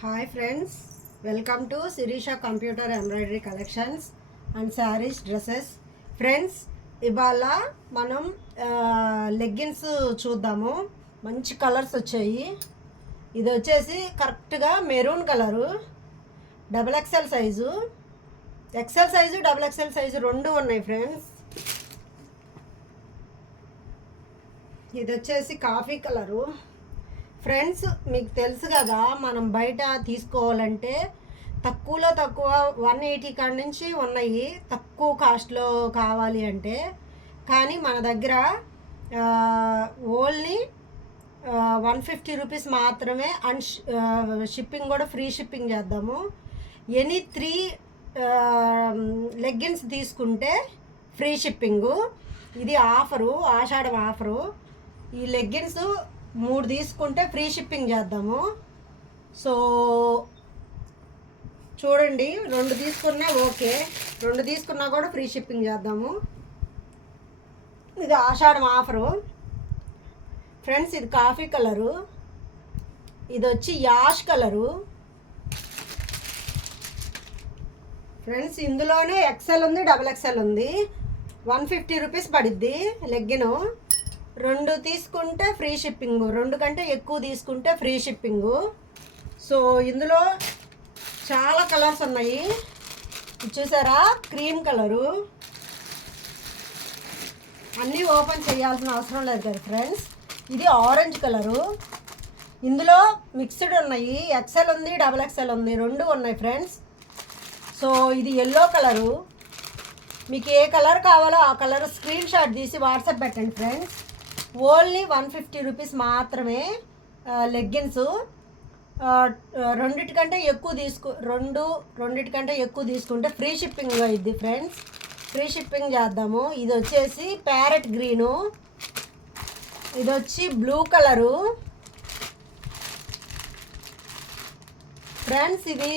Hi friends welcome to Sirisha computer embroidery collections and saris dresses friends ఇవాళ మనం leggings చూద్దాము. మంచి colours వచ్చాయి. ఇది వచ్చేసి కరెక్ట్గా maroon colour double XL size XL size double XL size రెండు ఉన్నాయి ఫ్రెండ్స్ ఇది వచ్చేసి కాఫీ కలరు ఫ్రెండ్స్ మీకు తెలుసు కదా మనం బయట తీసుకోవాలంటే తక్కువలో తక్కువ వన్ ఎయిటీ కాడ నుంచి ఉన్నాయి. తక్కువ కాస్ట్లో కావాలి అంటే కానీ మన దగ్గర ఓన్లీ వన్ ఫిఫ్టీ రూపీస్ మాత్రమే అండ్ షిప్పింగ్ కూడా ఫ్రీ షిప్పింగ్ చేద్దాము. ఎనీ త్రీ లెగ్గిన్స్ తీసుకుంటే ఫ్రీ షిప్పింగు ఇది ఆఫరు ఆషాఢం ఆఫరు. ఈ లెగ్గిన్స్ మూడు తీసుకుంటే ఫ్రీ షిప్పింగ్ చేద్దాము. సో చూడండి రెండు తీసుకున్నా ఓకే. రెండు తీసుకున్నా కూడా ఫ్రీ షిప్పింగ్ చేద్దాము. ఇది ఆషాఢం ఆఫరు. ఫ్రెండ్స్ ఇది కాఫీ కలరు. ఇది వచ్చి యాష్ కలరు. ఫ్రెండ్స్ ఇందులోనే ఎక్సెల్ ఉంది డబుల్ ఎక్సెల్ ఉంది. వన్ ఫిఫ్టీ రూపీస్ పడిద్ది లెగ్గిను. రెండు తీసుకుంటే ఫ్రీ షిప్పింగ్. రెండు కంటే ఎక్కువ తీసుకుంటే ఫ్రీ షిప్పింగు. సో ఇందులో చాలా కలర్స్ ఉన్నాయి. చూసారా? Cream colour. అన్నీ ఓపెన్ చేయాల్సిన అవసరం లేదు కదా ఫ్రెండ్స్? ఇది ఆరెంజ్ కలరు. ఇందులో మిక్స్డ్ ఉన్నాయి. ఎక్సెల్ ఉంది డబల్ ఎక్సెల్ ఉంది. రెండు ఉన్నాయి ఫ్రెండ్స్. సో ఇది ఎల్లో కలరు. మీకు ఏ కలర్ కావాలో ఆ కలర్ స్క్రీన్ షాట్ తీసి వాట్సాప్ పెట్టండి friends. Only one fifty rupees మాత్రమే లెగ్గిన్స్. రెండిటికంటే ఎక్కువ తీసుకు రెండు రెండిటికంటే ఎక్కువ తీసుకుంటే ఫ్రీ షిప్పింగ్ అయింది ఫ్రెండ్స్. ఫ్రీ షిప్పింగ్ చేద్దాము. ఇది వచ్చేసి ప్యారెట్ గ్రీను. ఇది వచ్చి బ్లూ కలరు. ఫ్రెండ్స్ ఇది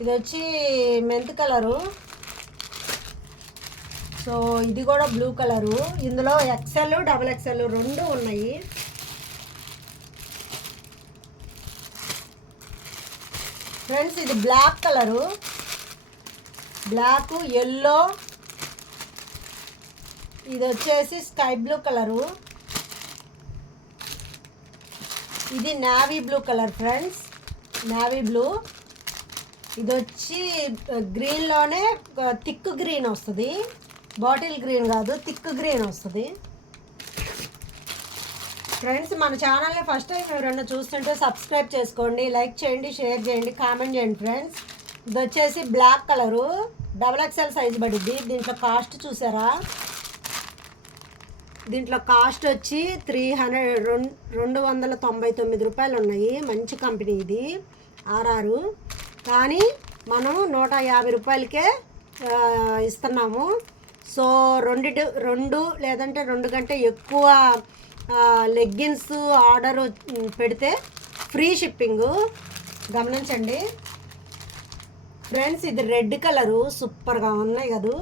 ఇది వచ్చి మెంత్ కలరు. సో ఇది కూడా బ్లూ కలరు. ఇందులో ఎక్సెల్ డబుల్ ఎక్సెల్ రెండు ఉన్నాయి. ఫ్రెండ్స్ ఇది బ్లాక్ కలరు. బ్లాక్ ఎల్లో ఇది వచ్చేసి స్కై బ్లూ కలరు. ఇది navy blue colour friends navy blue. ఇది వచ్చి గ్రీన్లోనే థిక్ గ్రీన్ వస్తుంది. బాటిల్ గ్రీన్ కాదు థిక్ గ్రీన్ వస్తుంది. ఫ్రెండ్స్ మన ఛానల్ని ఫస్ట్ టైం ఎవరైనా చూస్తుంటే సబ్స్క్రైబ్ చేసుకోండి లైక్ చేయండి షేర్ చేయండి కామెంట్ చేయండి ఫ్రెండ్స్ ఇది వచ్చేసి black colour double XL size పడిద్ది. దీంట్లో కాస్ట్ చూసారా? దీంట్లో కాస్ట్ వచ్చి త్రీ హండ్రెడ్ రెండు రెండు వందల తొంభై తొమ్మిది రూపాయలు ఉన్నాయి. మంచి కంపెనీ ఇది. ఆర్ఆర్ కానీ మనం నూట యాభై రూపాయలకే ఇస్తున్నాము. సో రెండు రెండు లేదంటే రెండు కంటే ఎక్కువ లెగ్గిన్స్ ఆర్డర్ పెడితే ఫ్రీ షిప్పింగు. గమనించండి. ఫ్రెండ్స్ ఇది రెడ్ కలరు. సూపర్గా ఉన్నాయి కదూ.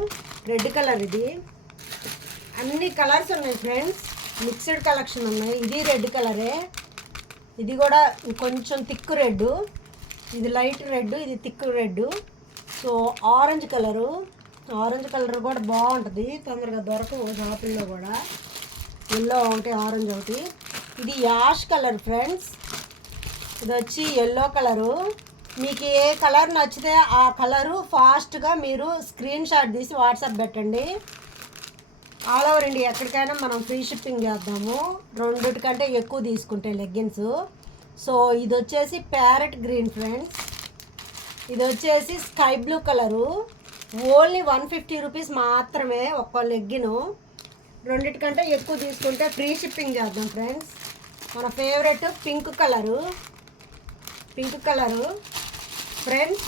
రెడ్ కలర్ ఇది. అన్ని కలర్స్ ఉన్నాయి ఫ్రెండ్స్. మిక్స్డ్ కలెక్షన్ ఉన్నాయి. ఇది రెడ్ కలరే. ఇది కూడా కొంచెం థిక్ రెడ్ ఇది లైట్ రెడ్ ఇది thick red so orange colour. Orange colour కూడా బాగుంటుంది. తొందరగా దొరకవు షాపుల్లో కూడా. ఎల్లో ఒకటి ఆరెంజ్ ఒకటి. ఇది యాష్ కలర్ ఫ్రెండ్స్. ఇది వచ్చి ఎల్లో కలరు. మీకు ఏ కలర్ నచ్చితే ఆ కలరు ఫాస్ట్గా మీరు స్క్రీన్ షాట్ తీసి వాట్సాప్ పెట్టండి. ఆల్ ఓవర్ ఇండియా ఎక్కడికైనా మనం ఫ్రీ షిప్పింగ్ చేద్దాము. రెండిటికంటే ఎక్కువ తీసుకుంటే లెగ్గిన్స్ సో ఇది వచ్చేసి ప్యారెట్ గ్రీన్ ఫ్రెండ్స్ ఇది వచ్చేసి sky blue colour. Only one fifty rupees మాత్రమే ఒక్క లెగ్గిను. రెండిటికంటే ఎక్కువ తీసుకుంటే ఫ్రీ షిప్పింగ్ చేద్దాం ఫ్రెండ్స్. మన favourite pink colour. Pink colour. Friends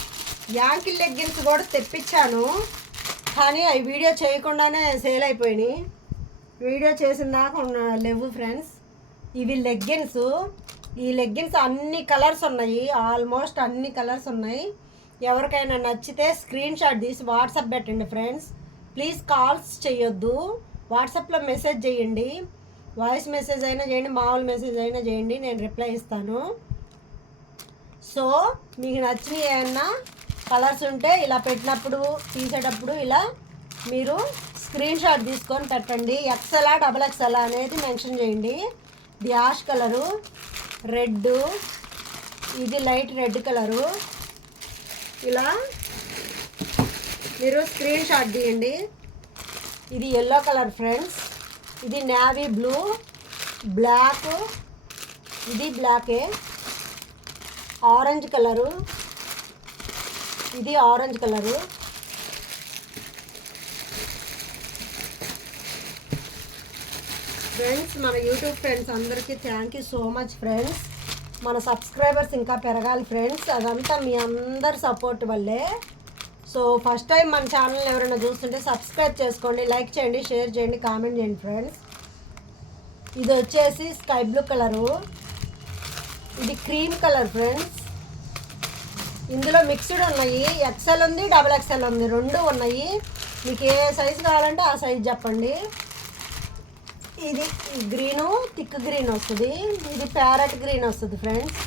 ankle leggings కూడా తెప్పించాను. కానీ అవి వీడియో చేయకుండానే సేల్ అయిపోయినాయి. వీడియో చేసిన దాకా ఉన్న- లేవు ఫ్రెండ్స్. ఇవి లెగ్గిన్స్. ఈ లెగ్గిన్స్ అన్ని కలర్స్ ఉన్నాయి. ఆల్మోస్ట్ అన్ని కలర్స్ ఉన్నాయి. ఎవరికైనా నచ్చితే స్క్రీన్ షాట్ తీసి వాట్సాప్ పెట్టండి ఫ్రెండ్స్. ప్లీజ్ కాల్స్ చేయొద్దు. వాట్సాప్లో మెసేజ్ చేయండి. వాయిస్ మెసేజ్ అయినా చేయండి మామూలు మెసేజ్ అయినా చేయండి నేను రిప్లై ఇస్తాను. సో మీకు నచ్చినవి ఏమన్నా కలర్స్ ఉంటే ఇలా పెట్టినప్పుడు తీసేటప్పుడు ఇలా మీరు స్క్రీన్ షాట్ తీసుకొని పెట్టండి. ఎక్సెలా డబల్ ఎక్సెలా అనేది మెన్షన్ చేయండి. ఇది యాష్ కలరు రెడ్ ఇది లైట్ రెడ్ కలరు. ఇలా మీరు స్క్రీన్ షాట్ తీయండి. ఇది ఎల్లో కలర్ ఫ్రెండ్స్ ఇది నావీ బ్లూ బ్లాక్ ఇది బ్లాకే ఆరెంజ్ కలరు ఇది ఆరెంజ్ కలరు ఫ్రెండ్స్ మన యూట్యూబ్ ఫ్రెండ్స్ అందరికీ thank you so much friends మన సబ్స్క్రైబర్స్ ఇంకా పెరగాలి ఫ్రెండ్స్ అదంతా మీ అందరి సపోర్ట్ వల్లే. సో ఫస్ట్ టైం మన ఛానల్ ఎవరైనా చూస్తుంటే సబ్స్క్రైబ్ చేసుకోండి లైక్ చేయండి షేర్ చేయండి కామెంట్ చేయండి ఫ్రెండ్స్ ఇది వచ్చేసి స్కై బ్లూ కలరు ఇది క్రీమ్ కలర్ ఫ్రెండ్స్ ఇందులో మిక్స్డ్ ఉన్నాయి. ఎక్సెల్ ఉంది డబుల్ ఎక్సెల్ ఉంది. రెండు ఉన్నాయి. మీకు ఏ సైజు కావాలంటే ఆ సైజు చెప్పండి. ఇది గ్రీను థిక్ గ్రీన్ వస్తుంది. ఇది ప్యారెట్ గ్రీన్ వస్తుంది ఫ్రెండ్స్.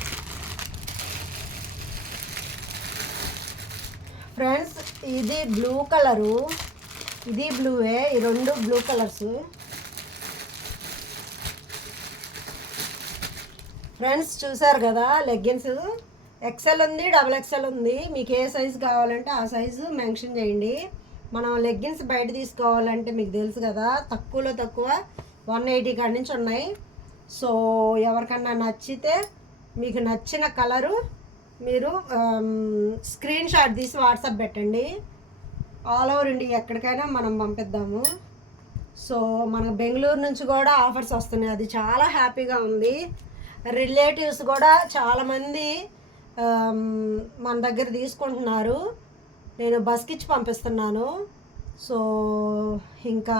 ఫ్రెండ్స్ ఇది బ్లూ కలరు. ఇది బ్లూవే ఈ రెండు బ్లూ కలర్స్. ఫ్రెండ్స్ చూసారు కదా లెగ్గిన్స్? ఎక్సెల్ ఉంది డబుల్ ఎక్సెల్ ఉంది. మీకు ఏ సైజు కావాలంటే ఆ సైజు మెన్షన్ చేయండి. మనం లెగ్గిన్స్ బయట తీసుకోవాలంటే మీకు తెలుసు కదా తక్కువలో తక్కువ వన్ ఎయిటీ కాడి నుంచి ఉన్నాయి. సో ఎవరికన్నా నచ్చితే మీకు నచ్చిన కలరు మీరు స్క్రీన్ షాట్ తీసి వాట్సాప్ పెట్టండి. ఆల్ ఓవర్ ఇండియా ఎక్కడికైనా మనం పంపిద్దాము. సో మనకు బెంగళూరు నుంచి కూడా ఆఫర్స్ వస్తున్నాయి. అది చాలా హ్యాపీగా ఉంది. రిలేటివ్స్ కూడా చాలామంది మన దగ్గర తీసుకుంటున్నారు. నేను బస్కిచ్చి పంపిస్తున్నాను. సో ఇంకా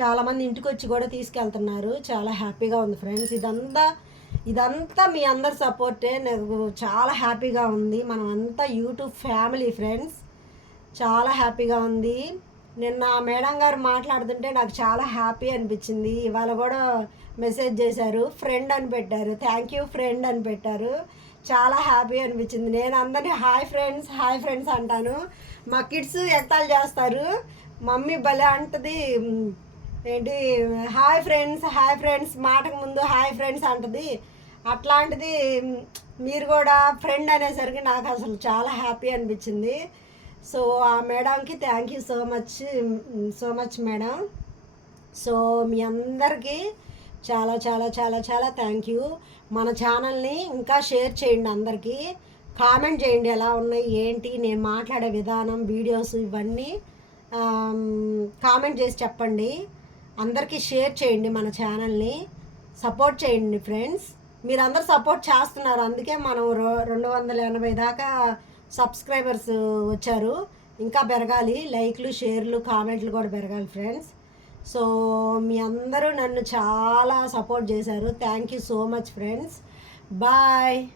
చాలామంది ఇంటికి వచ్చి కూడా తీసుకెళ్తున్నారు. చాలా హ్యాపీగా ఉంది ఫ్రెండ్స్. ఇదంతా ఇదంతా మీ అందరి సపోర్టే నాకు చాలా హ్యాపీగా ఉంది. మనం అంతా యూట్యూబ్ ఫ్యామిలీ ఫ్రెండ్స్. చాలా హ్యాపీగా ఉంది. నిన్న మేడం గారు మాట్లాడుతుంటే నాకు చాలా హ్యాపీ అనిపించింది. ఇవాళ కూడా మెసేజ్ చేశారు. ఫ్రెండ్ అని పెట్టారు. థ్యాంక్ యూ ఫ్రెండ్ అని పెట్టారు. చాలా హ్యాపీ అనిపించింది. నేను అందరినీ హాయ్ ఫ్రెండ్స్ హాయ్ ఫ్రెండ్స్ అంటాను. మా కిడ్స్ ఎత్తాలు చేస్తారు. మమ్మీ భలే అంటది. ఏంటి హాయ్ ఫ్రెండ్స్ హాయ్ ఫ్రెండ్స్ మాటకు ముందు హాయ్ ఫ్రెండ్స్ అంటది. అట్లాంటిది మీరు కూడా ఫ్రెండ్ అనేసరికి నాకు అసలు చాలా హ్యాపీ అనిపించింది. సో ఆ మేడంకి thank you so much so much madam. So మీ అందరికీ చాలా చాలా చాలా చాలా థ్యాంక్ యూ. మన ఛానల్ని ఇంకా షేర్ చేయండి అందరికీ. కామెంట్ చేయండి ఎలా ఉన్నాయి ఏంటి నేను మాట్లాడే విధానం వీడియోస్ ఇవన్నీ కామెంట్ చేసి చెప్పండి. అందరికీ షేర్ చేయండి మన ఛానల్ని. సపోర్ట్ చేయండి ఫ్రెండ్స్. మీరందరూ సపోర్ట్ చేస్తున్నారు. అందుకే మనం రో- రెండు వందల ఎనభై దాకా సబ్స్క్రైబర్స్ వచ్చారు. ఇంకా పెరగాలి. లైక్లు షేర్లు కామెంట్లు కూడా పెరగాలి ఫ్రెండ్స్. సో మీ అందరూ నన్ను చాలా సపోర్ట్ చేశారు. Thank you so much friends. Bye.